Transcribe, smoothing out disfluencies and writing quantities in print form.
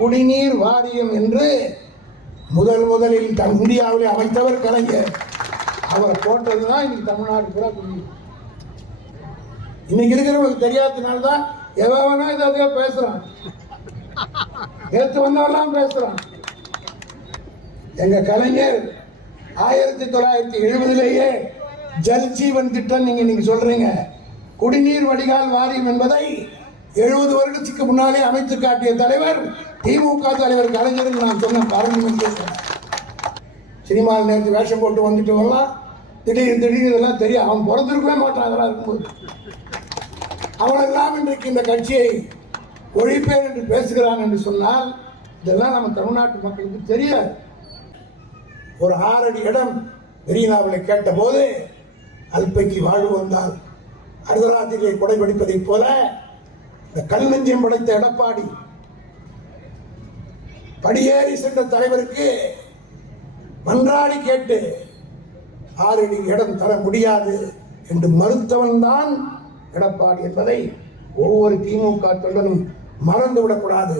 குடிநீர் வாரியம் என்று முதலில் இந்தியாவில் அமைத்தவர் கலைஞர். அவர் போட்டதுதான் இன்னைக்கு தமிழ்நாடு பூரா குடிநீர். இன்னைக்கு இருக்கிறவங்களுக்கு தெரியாததுனால்தான் எவனா இதை பேசுறான், எடுத்து வந்தவெல்லாம் பேசுறான். எங்க கலைஞர் 1970 ஜல் ஜீவன் திட்டம் நீங்க சொல்றீங்க. குடிநீர் வடிகால் வாரியம் என்பதை 70 வருடத்துக்கு முன்னாலே அமைத்து காட்டிய தலைவர் திமுக தலைவர் கலைஞருக்கு நான் சொன்ன பாராளுமன்ற சினிமாவில் நேற்று வேஷம் போட்டு வந்துட்டு வரலாம், திடீர்னு இதெல்லாம் தெரியும். அவன் பிறந்திருக்கவே மாட்டான் அதெல்லாம் இருக்கும்போது. அவனெல்லாம் இன்றைக்கு இந்த கட்சியை ஒழிப்பேன் என்று பேசுகிறான் என்று சொன்னால் இதெல்லாம் நம்ம தமிழ்நாட்டு மக்களுக்கு தெரியாது. ஒரு 6 அடி இடம் மெரினாவில் கேட்ட போது அல்பைக்கு வாழ்வு வந்தால் அர்த்தராத்திரியை கொடைபிடிப்பதைப் போல இந்த கல் நெஞ்சம் படைத்த எடப்பாடி படியேறி சென்ற தலைவருக்கு மன்றாடி கேட்டு 6 அடி இடம் தர முடியாது என்று மறுத்தவன் தான் எடப்பாடி என்பதை ஒவ்வொரு திமுக தொண்டனும் மறந்துவிடக்கூடாது.